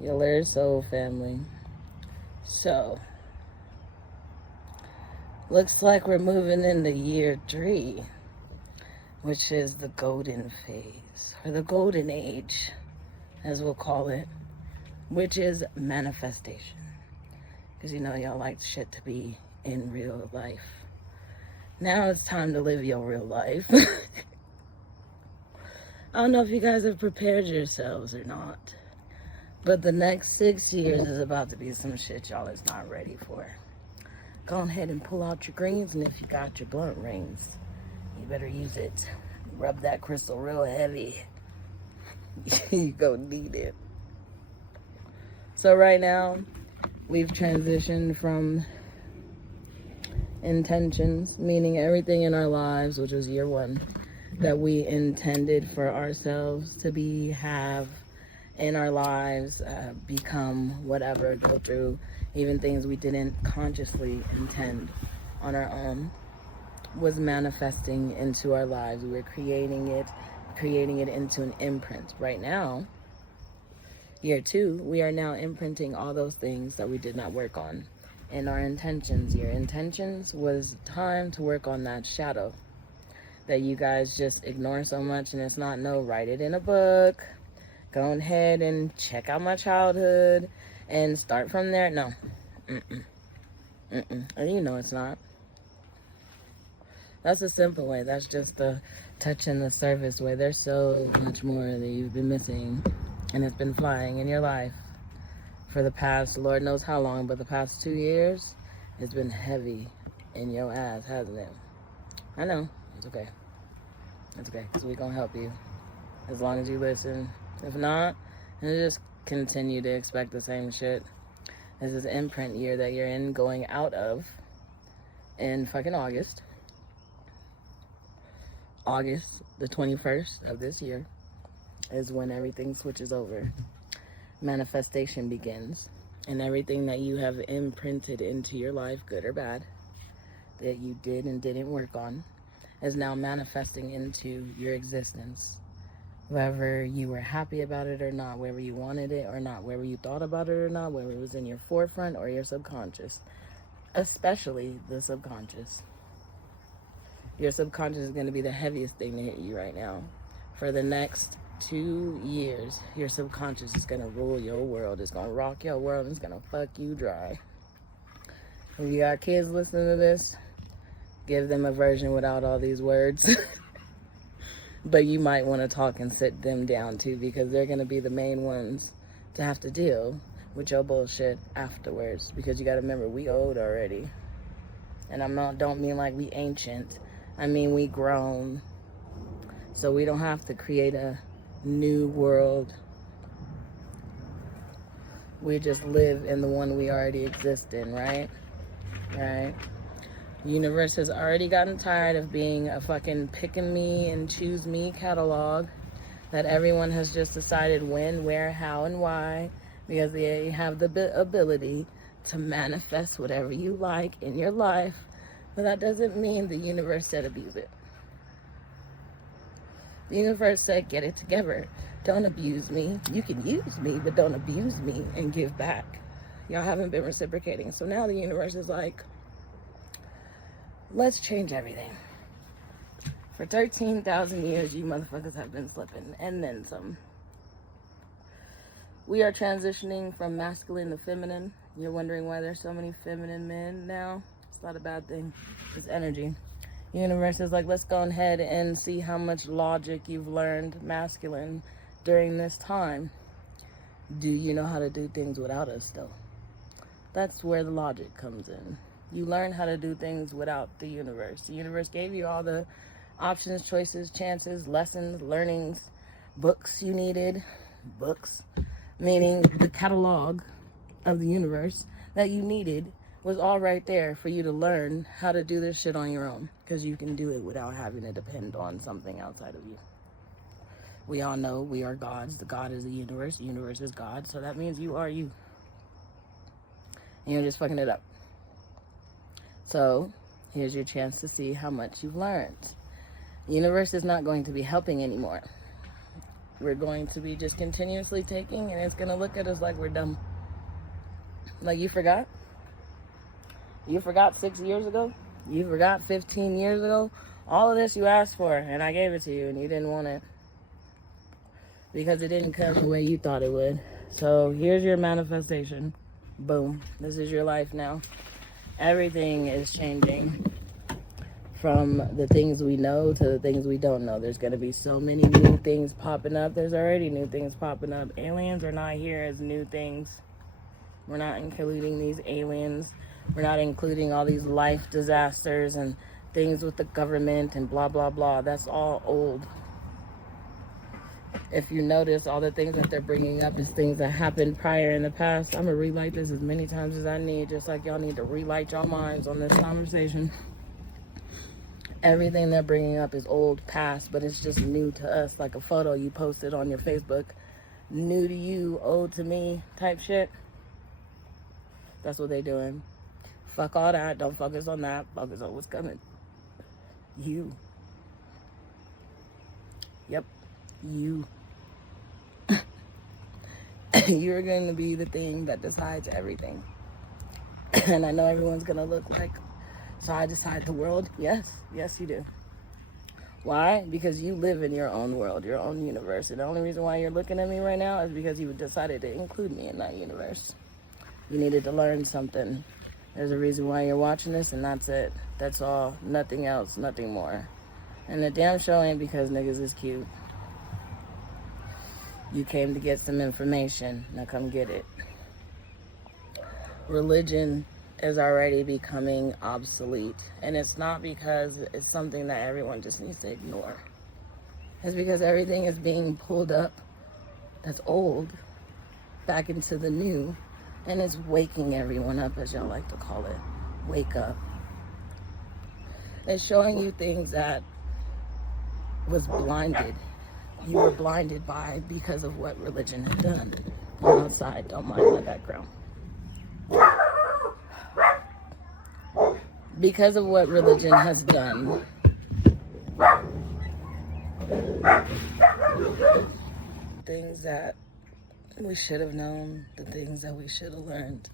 Your Laird Soul family. So, looks like we're moving into year 3, which is the golden phase, or the golden age, as we'll call it, which is manifestation. Because you know y'all like shit to be in real life. Now it's time to live your real life. I don't know if you guys have prepared yourselves or not, but the next 6 years is about to be some shit y'all is not ready for. Go ahead and pull out your greens, and if you got your blunt rings, you better use it. Rub that crystal real heavy. You gonna need it. So right now, we've transitioned from intentions, meaning everything in our lives, which was year 1, that we intended for ourselves to be, have in our lives, become, whatever, go through, even things we didn't consciously intend on our own, was manifesting into our lives. We were creating it into an imprint. Right now, year 2, we are now imprinting all those things that we did not work on. And our intentions, your intentions, was time to work on that shadow that you guys just ignore so much. And it's not, no, write it in a book, go ahead and check out my childhood and start from there. No. And you know it's not. That's a simple way. That's just the touching the surface way. There's so much more that you've been missing, and it's been flying in your life for the past, Lord knows how long, but the past 2 years, it's been heavy in your ass, hasn't it? I know. It's okay. It's okay, because we're going to help you as long as you listen. If not, then just continue to expect the same shit. This is imprint year that you're in, going out of in fucking August. August the 21st of this year is when everything switches over. Manifestation begins. And everything that you have imprinted into your life, good or bad, that you did and didn't work on, is now manifesting into your existence. Whether you were happy about it or not, whether you wanted it or not, whether you thought about it or not, whether it was in your forefront or your subconscious, especially the subconscious. Your subconscious is going to be the heaviest thing to hit you right now. For the next 2 years, your subconscious is going to rule your world. It's going to rock your world. And it's going to fuck you dry. If you got kids listening to this, give them a version without all these words. But you might want to talk and sit them down too, because they're going to be the main ones to have to deal with your bullshit afterwards. Because you got to remember, we old already. And don't mean like we ancient. I mean we grown. So we don't have to create a new world. We just live in the one we already exist in, right? Right? The universe has already gotten tired of being a fucking pick and me and choose me catalog that everyone has just decided when, where, how, and why, because they have the ability to manifest whatever you like in your life. But that doesn't mean the universe said abuse it. The universe said get it together. Don't abuse me. You can use me, but don't abuse me and give back. Y'all haven't been reciprocating. So now the universe is like, let's change everything. For 13,000 years, you motherfuckers have been slipping, and then some. We are transitioning from masculine to feminine. You're wondering why there's so many feminine men now? It's not a bad thing. It's energy. The universe is like, let's go ahead and see how much logic you've learned masculine during this time. Do you know how to do things without us still? That's where the logic comes in. You learn how to do things without the universe. The universe gave you all the options, choices, chances, lessons, learnings, books you needed. Books, meaning the catalog of the universe that you needed, was all right there for you to learn how to do this shit on your own. Because you can do it without having to depend on something outside of you. We all know we are gods. The God is the universe is God. So that means you are you. And you're just fucking it up. So, here's your chance to see how much you've learned. The universe is not going to be helping anymore. we're going to be just continuously taking, and it's going to look at us like we're dumb. Like, you forgot? You forgot 6 years ago? You forgot 15 years ago? All of this you asked for, and I gave it to you, and you didn't want it. Because it didn't come the way you thought it would. So here's your manifestation. Boom. This is your life now. Everything is changing. From the things we know to the things we don't know. There's going to be so many new things popping up. There's already new things popping up. Aliens are not here as new things. We're not including these aliens. We're not including all these life disasters and things with the government and blah, blah, blah. That's all old. If you notice, all the things that they're bringing up is things that happened prior in the past. I'm going to relight this as many times as I need, just like y'all need to relight your minds on this conversation. Everything they're bringing up is old, past, but it's just new to us, like a photo you posted on your Facebook. New to you, old to me type shit. That's what they're doing. Fuck all that. Don't focus on that. Focus on what's coming. You. Yep. You. You're going to be the thing that decides everything. And I know everyone's going to look like, so I decide the world? Yes. Yes, you do. Why? Because you live in your own world, your own universe. And the only reason why you're looking at me right now is because you decided to include me in that universe. You needed to learn something. There's a reason why you're watching this, and that's it. That's all. Nothing else. Nothing more. And the damn show ain't because niggas is cute. You came to get some information. Now come get it. Religion is already becoming obsolete. And it's not because it's something that everyone just needs to ignore. It's because everything is being pulled up that's old back into the new. And it's waking everyone up, as y'all like to call it. Wake up. It's showing you things that was blinded. You were blinded by because of what religion had done. I'm outside, don't mind my background. Because of what religion has done. Things that we should have known, the things that we should have learned,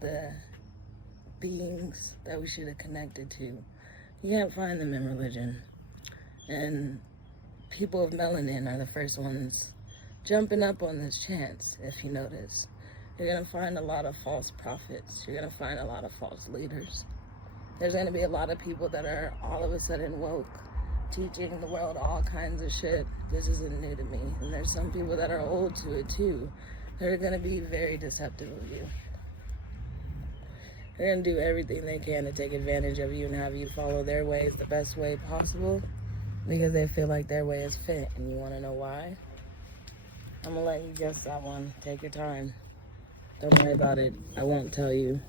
the beings that we should have connected to. You can't find them in religion. And people of melanin are the first ones jumping up on this chance, if you notice. You're going to find a lot of false prophets. You're going to find a lot of false leaders. There's going to be a lot of people that are all of a sudden woke, teaching the world all kinds of shit. This isn't new to me. And there's some people that are old to it too. They're going to be very deceptive of you. They're going to do everything they can to take advantage of you and have you follow their ways the best way possible because they feel like their way is fit. And you want to know why? I'm going to let you guess that one. Take your time. Don't worry about it. I won't tell you.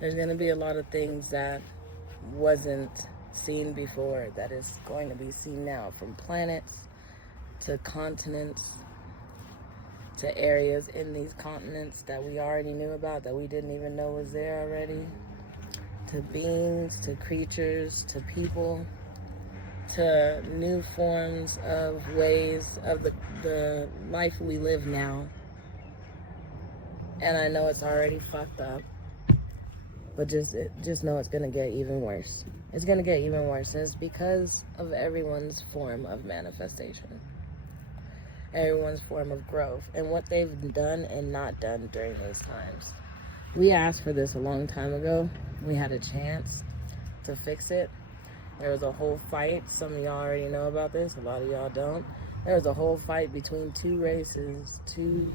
There's going to be a lot of things that wasn't seen before that is going to be seen now, from planets to continents to areas in these continents that we already knew about, that we didn't even know was there already, to beings, to creatures, to people, to new forms of ways of the life we live now. And I know it's already fucked up, but just know it's going to get even worse. It's going to get even worse, and it's because of everyone's form of manifestation. Everyone's form of growth, and what they've done and not done during these times. We asked for this a long time ago. We had a chance to fix it. There was a whole fight. Some of y'all already know about this. A lot of y'all don't. There was a whole fight between two races, two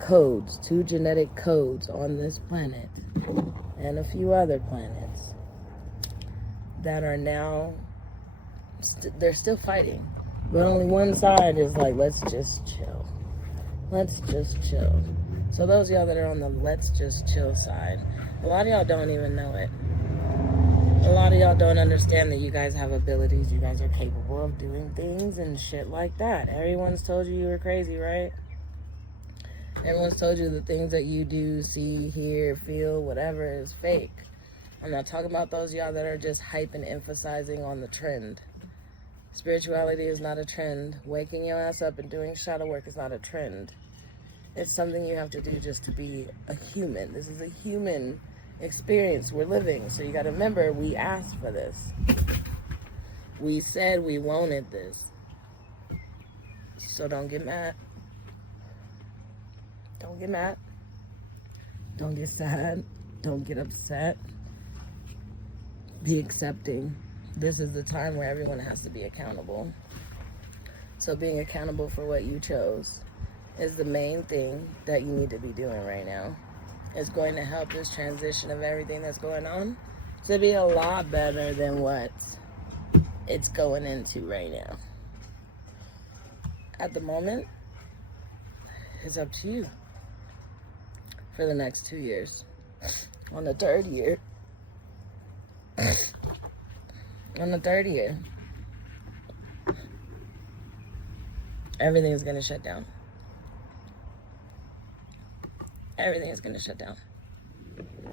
codes, two genetic codes on this planet, and a few other planets that are now, they're still fighting. But only one side is like, let's just chill. Let's just chill. So those of y'all that are on the let's just chill side, a lot of y'all don't even know it. A lot of y'all don't understand that you guys have abilities. You guys are capable of doing things and shit like that. Everyone's told you were crazy, right? Everyone's told you the things that you do, see, hear, feel, whatever is fake. I'm not talking about those of y'all that are just hype and emphasizing on the trend. Spirituality is not a trend. Waking your ass up and doing shadow work is not a trend. It's something you have to do just to be a human. This is a human experience we're living. So you got to remember, we asked for this. We said we wanted this. So don't get mad. Don't get mad. Don't get sad. Don't get upset. Be accepting. This is the time where everyone has to be accountable. So being accountable for what you chose is the main thing that you need to be doing right now. It's going to help this transition of everything that's going on to be a lot better than what it's going into right now. At the moment, it's up to you for the next 2 years. On the third year, everything is going to shut down. Everything is going to shut down.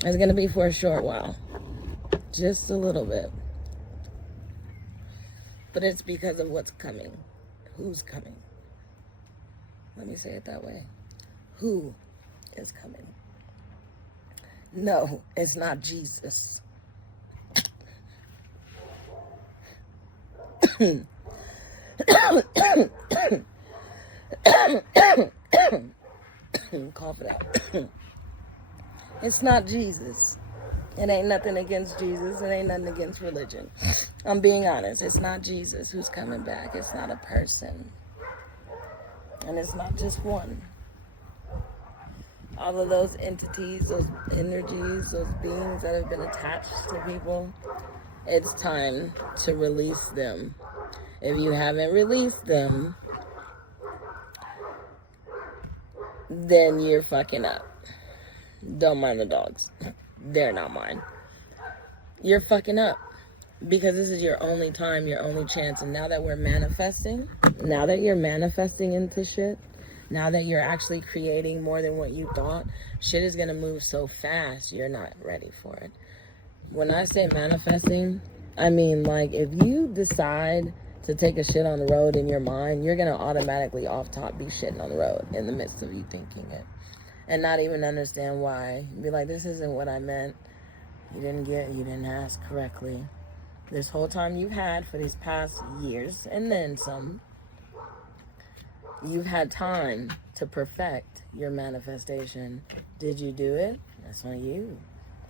It's going to be for a short while. Just a little bit. But it's because of what's coming. Who's coming? Let me say it that way. Who is coming? No, it's not Jesus. Cough it out. It's not Jesus. It ain't nothing against Jesus. It ain't nothing against religion. I'm being honest. It's not Jesus who's coming back. It's not a person. And it's not just one. All of those entities, those energies, those beings that have been attached to people, it's time to release them. If you haven't released them, then you're fucking up. Don't mind the dogs. They're not mine. You're fucking up. Because this is your only time, your only chance. And now that we're manifesting, now that you're manifesting into shit, now that you're actually creating more than what you thought, shit is going to move so fast, you're not ready for it. When I say manifesting, I mean, like, if you decide to take a shit on the road in your mind, you're going to automatically off top be shitting on the road in the midst of you thinking it. And not even understand why. Be like, this isn't what I meant. You didn't ask correctly. This whole time you've had for these past years, and then some, you've had time to perfect your manifestation. Did you do it? That's on you.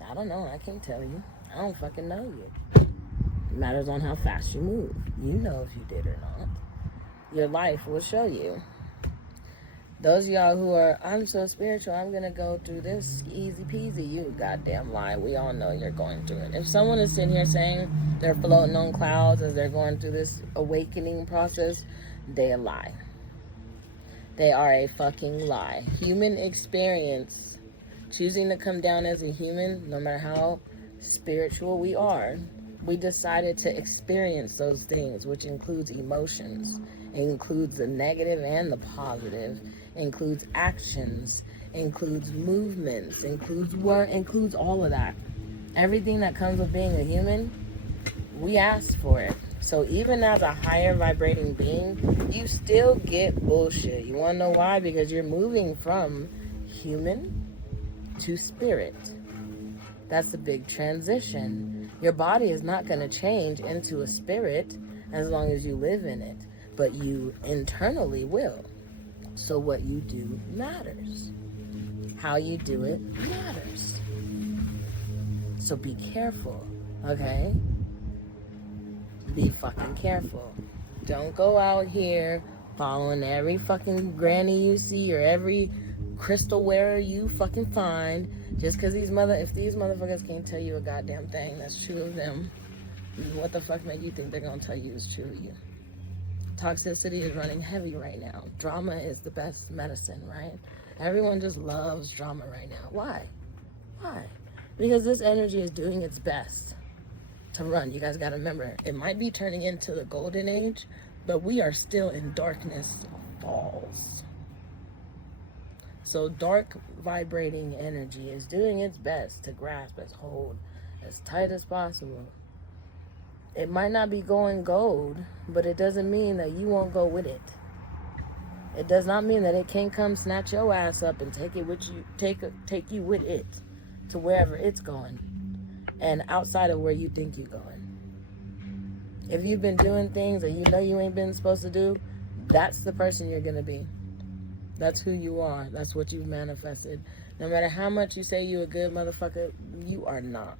I don't know. I can't tell you. I don't fucking know you. It matters on how fast you move. You know if you did or not. Your life will show you. Those of y'all who are, I'm so spiritual, I'm going to go through this easy peasy, you goddamn lie. We all know you're going through it. If someone is sitting here saying they're floating on clouds as they're going through this awakening process, they a lie. They are a fucking lie. Human experience, choosing to come down as a human, no matter how spiritual we are, we decided to experience those things, which includes emotions. It includes the negative and the positive. It includes actions. It includes movements. It includes work. It includes all of that. Everything that comes with being a human, we asked for it. So even as a higher vibrating being, you still get bullshit. You want to know why? Because you're moving from human to spirit. That's the big transition. Your body is not going to change into a spirit as long as you live in it, but you internally will. So what you do matters. How you do it matters. So be careful, okay? Be fucking careful. Don't go out here following every fucking granny you see or every crystal wearer you fucking find, just because if these motherfuckers can't tell you a goddamn thing that's true of them, what the fuck made you think they're gonna tell you is true of you? Toxicity is running heavy right now. Drama is the best medicine, right? Everyone just loves drama right now. Why? Because this energy is doing its best to run. You guys gotta remember, it might be turning into the golden age, but we are still in darkness falls. So dark vibrating energy is doing its best to grasp, as hold, as tight as possible It might not be going gold, but it doesn't mean that you won't go with it. It does not mean that it can't come snatch your ass up and take it with you, take you with it to wherever it's going and outside of where you think you're going. If you've been doing things that you know you ain't been supposed to do, that's the person you're going to be. That's who you are. That's what you've manifested. No matter how much you say you're a good motherfucker, you are not.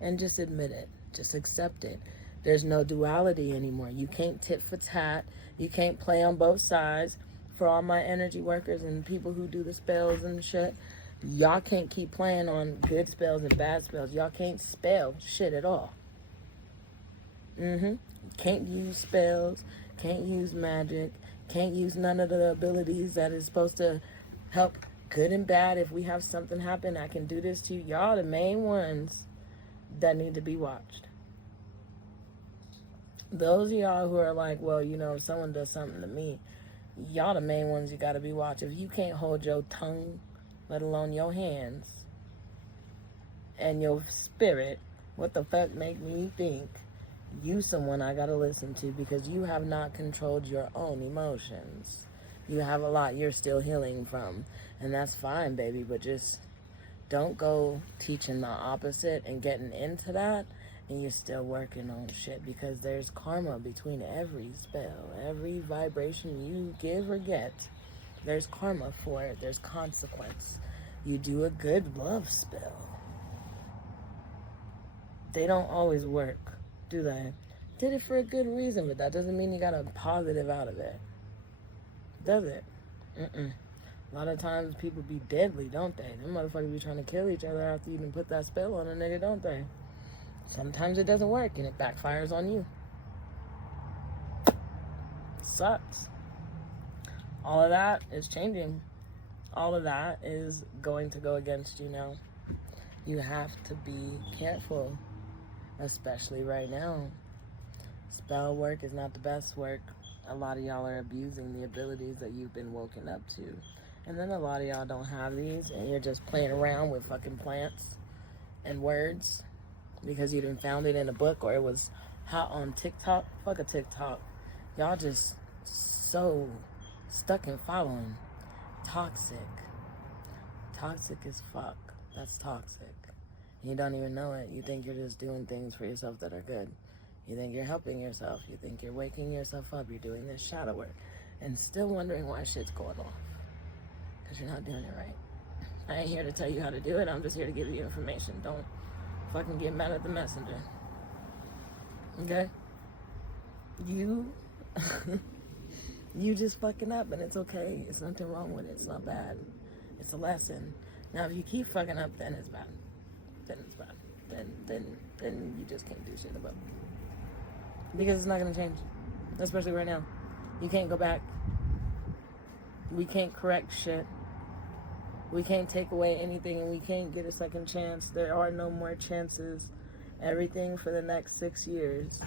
And just admit it. Just accept it. There's no duality anymore. You can't tit for tat. You can't play on both sides. For all my energy workers and people who do the spells and shit, y'all can't keep playing on good spells and bad spells. Y'all can't spell shit at all. Can't use spells. Can't use magic. Can't use none of the abilities that is supposed to help good and bad. If we have something happen, I can do this to you. Y'all the main ones that need to be watched. Those of y'all who are like, well, you know, if someone does something to me, y'all the main ones you got to be watched. If you can't hold your tongue, let alone your hands and your spirit, what the fuck make me think you someone I got to listen to? Because you have not controlled your own emotions. You have a lot you're still healing from, and that's fine, baby, but just don't go teaching the opposite and getting into that and you're still working on shit, because there's karma between every spell. Every vibration you give or get, there's karma for it. There's consequence. You do a good love spell, they don't always work, do they? Did it for a good reason, but that doesn't mean you got a positive out of it, does it? A lot of times people be deadly, don't they? Them motherfuckers be trying to kill each other after you even put that spell on a nigga, don't they? Sometimes it doesn't work and it backfires on you. Sucks. All of that is changing. All of that is going to go against you now. You have to be careful, especially right now. Spell work is not the best work. A lot of y'all are abusing the abilities that you've been woken up to. And then a lot of y'all don't have these, and you're just playing around with fucking plants and words because you done found it in a book or it was hot on TikTok. Fuck a TikTok. Y'all just so stuck in following. Toxic. Toxic as fuck. That's toxic. You don't even know it. You think you're just doing things for yourself that are good. You think you're helping yourself. You think you're waking yourself up. You're doing this shadow work and still wondering why shit's going off. Because you're not doing it right. I ain't here to tell you how to do it. I'm just here to give you information. Don't fucking get mad at the messenger. Okay? You just fucking up, and it's okay. It's nothing wrong with it. It's not bad. It's a lesson. Now, if you keep fucking up, then it's bad. Then it's bad. Then you just can't do shit about it. Because it's not going to change. Especially right now. You can't go back. We can't correct shit. We can't take away anything, and we can't get a second chance. There are no more chances. Everything for the next 6 years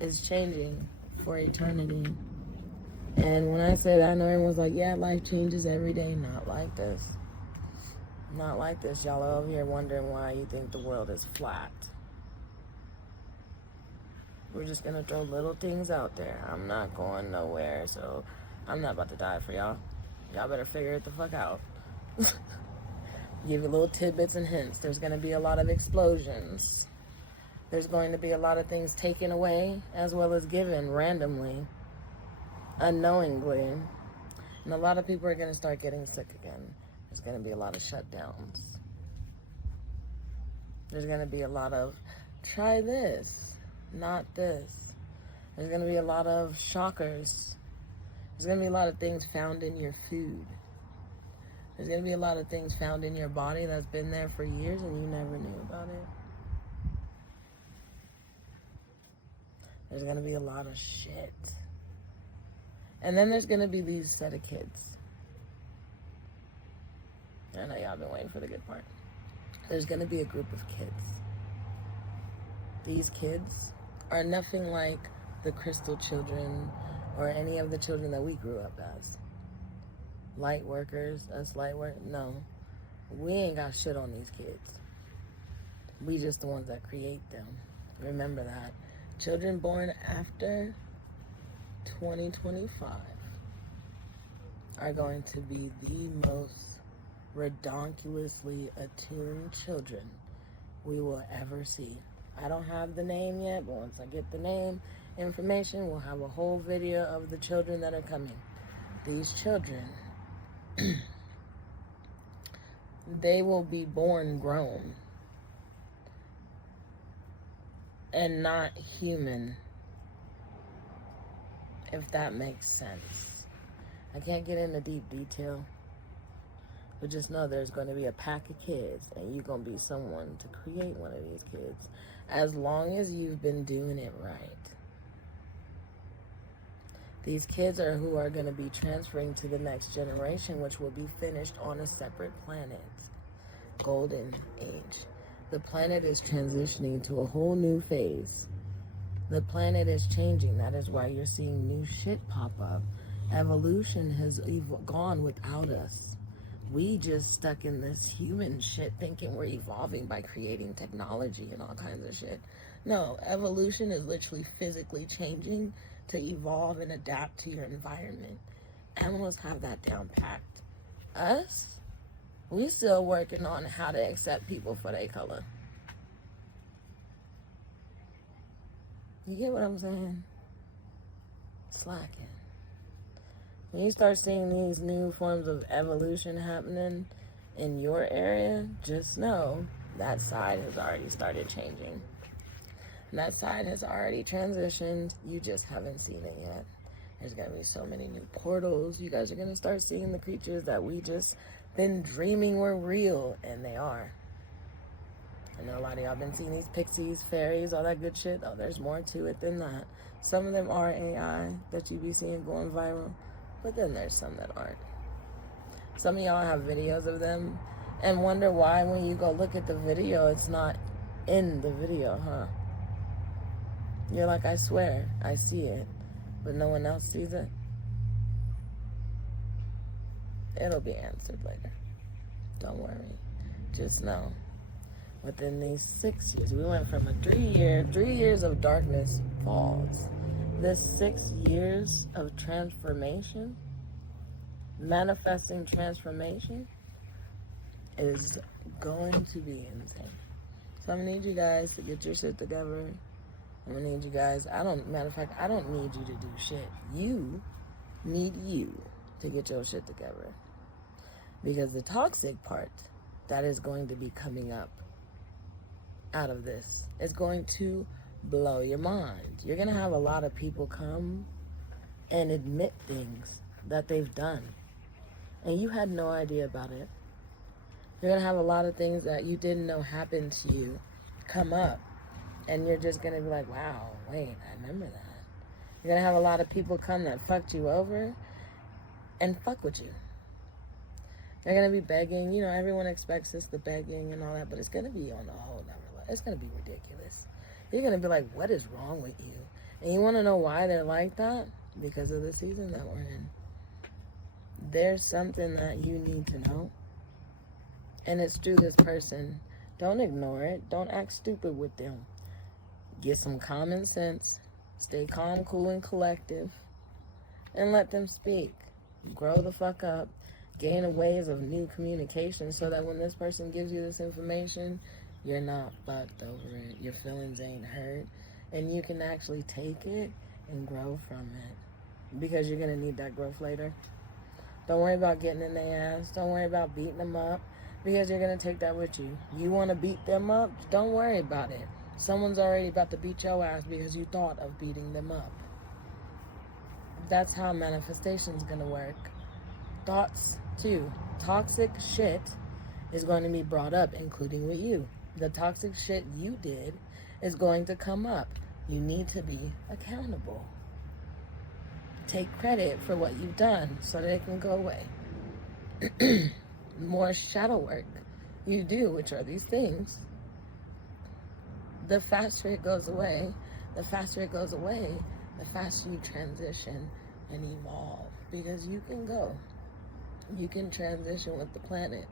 is changing for eternity. And when I say that, I know everyone's like, yeah, life changes every day. Not like this. Not like this. Y'all are over here wondering why you think the world is flat. We're just going to throw little things out there. I'm not going nowhere, so I'm not about to die for y'all. Y'all better figure it the fuck out. Give you little tidbits and hints. There's going to be a lot of explosions. There's going to be a lot of things taken away as well as given randomly, unknowingly. And a lot of people are going to start getting sick again. There's going to be a lot of shutdowns. There's going to be a lot of, try this, not this. There's going to be a lot of shockers. There's going to be a lot of things found in your food. There's going to be a lot of things found in your body that's been there for years and you never knew about it. There's going to be a lot of shit. And then there's going to be these set of kids. I know y'all been waiting for the good part. There's going to be a group of kids. These kids are nothing like the crystal children or any of the children that we grew up as. Light workers, us light work. No, we ain't got shit on these kids. We just the ones that create them. Remember that. Children born after 2025 are going to be the most redonkulously attuned children we will ever see. I don't have the name yet, but once I get the name information, we'll have a whole video of the children that are coming. These children, they will be born grown and not human, if that makes sense. I can't get into deep detail, but just know there's going to be a pack of kids, and you're going to be someone to create one of these kids, as long as you've been doing it right. These kids are who are going to be transferring to the next generation, which will be finished on a separate planet. Golden Age. The planet is transitioning to a whole new phase. The planet is changing. That is why you're seeing new shit pop up. Evolution has gone without us. We just stuck in this human shit thinking we're evolving by creating technology and all kinds of shit. No, evolution is literally physically changing to evolve and adapt to your environment. Animals have that down packed. Us, we still working on how to accept people for their color. You get what I'm saying? Slacking. When you start seeing these new forms of evolution happening in your area, just know that side has already started changing. That side has already transitioned. You just haven't seen it yet. There's going to be so many new portals. You guys are going to start seeing the creatures that we just been dreaming were real, and they are. I know a lot of y'all been seeing these pixies, fairies, all that good shit. Oh, there's more to it than that. Some of them are AI that you be seeing going viral, but then there's some that aren't. Some of y'all have videos of them and wonder why when you go look at the video, it's not in the video, huh? You're like, I swear, I see it, but no one else sees it. It'll be answered later. Don't worry. Just know, within these 6 years, we went from a 3 years of darkness falls. This 6 years of transformation, manifesting transformation, is going to be insane. So I'm gonna need you guys to get your shit together. I'm gonna need you guys, matter of fact, I don't need you to do shit. You need you to get your shit together. Because the toxic part that is going to be coming up out of this is going to blow your mind. You're gonna have a lot of people come and admit things that they've done, and you had no idea about it. You're gonna have a lot of things that you didn't know happened to you come up, and you're just gonna be like, wow, wait, I remember that. You're gonna have a lot of people come that fucked you over and fuck with you. They're gonna be begging. You know, everyone expects this, the begging and all that, but it's gonna be on a whole nother level. It's gonna be ridiculous. You're gonna be like, what is wrong with you? And you wanna know why they're like that? Because of the season that we're in. There's something that you need to know, and it's through this person. Don't ignore it. Don't act stupid with them. Get some common sense. Stay calm, cool, and collective, and let them speak. Grow the fuck up. Gain ways of new communication so that when this person gives you this information, you're not fucked over it. Your feelings ain't hurt, and you can actually take it and grow from it, because you're gonna need that growth later. Don't worry about getting in their ass. Don't worry about beating them up, because you're gonna take that with you. You want to beat them up? Don't worry about it. Someone's already about to beat your ass because you thought of beating them up. That's how manifestation's gonna work. Thoughts too. Toxic shit is going to be brought up, including with you. The toxic shit you did is going to come up. You need to be accountable. Take credit for what you've done so that it can go away. More shadow work you do, which are these things, the faster it goes away. The faster it goes away, the faster you transition and evolve, because you can go. You can transition with the planet.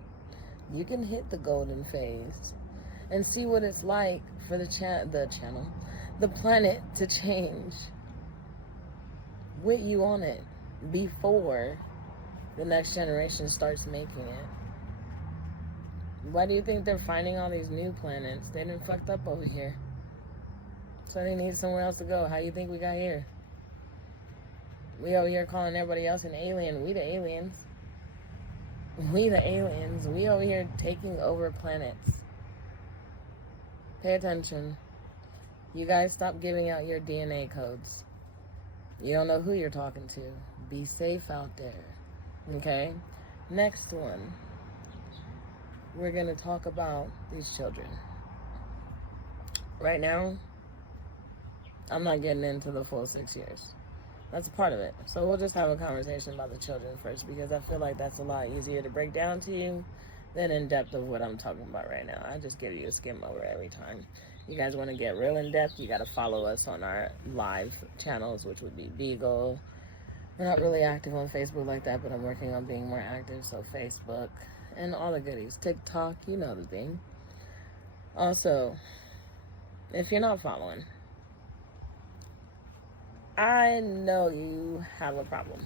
You can hit the golden phase. and see what it's like for the planet to change with you on it before the next generation starts making it. Why do you think they're finding all these new planets? They done fucked up over here, so they need somewhere else to go. How you think we got here? We over here calling everybody else an alien. We the aliens. We the aliens. We over here taking over planets. Pay attention. You guys stop giving out your DNA codes. You don't know who you're talking to. Be safe out there. Okay? Next one. We're going to talk about these children. Right now, I'm not getting into the full 6 years. That's a part of it. So we'll just have a conversation about the children first, because I feel like that's a lot easier to break down to you than in depth of what I'm talking about right now. I just give you a skim over every time. You guys want to get real in depth, you got to follow us on our live channels, which would be Beagle. We're not really active on Facebook like that, but I'm working on being more active. So Facebook and all the goodies. TikTok, you know the thing. Also, if you're not following, I know you have a problem.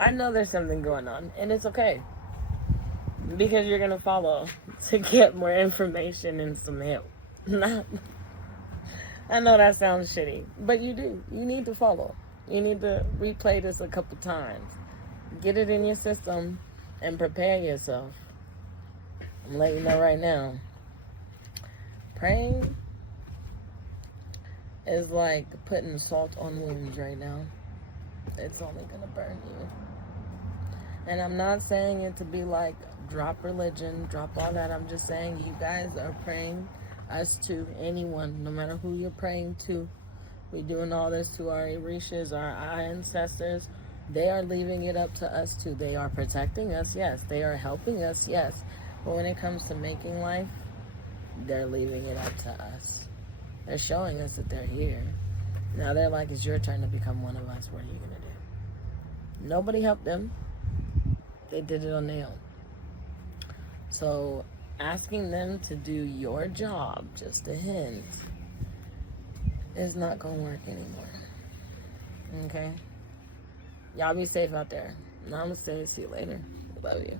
I know there's something going on, and it's okay, because you're going to follow to get more information and some help. I know that sounds shitty, but you do. You need to follow. You need to replay this a couple times. Get it in your system and prepare yourself. I'm letting you know right now. Praying is like putting salt on wounds right now. It's only gonna burn you. And I'm not saying it to be like drop religion, drop all that. I'm just saying you guys are praying, us to anyone, no matter who you're praying to. We're doing all this to our Orishas, our ancestors. They are leaving it up to us too. They are protecting us, yes. They are helping us, yes. But when it comes to making life, they're leaving it up to us. They're showing us that they're here. Now they're like, it's your turn to become one of us. What are you going to do? Nobody helped them. They did it on their own. So asking them to do your job, just a hint, is not going to work anymore. Okay? Y'all be safe out there. Namaste. See you later. Love you.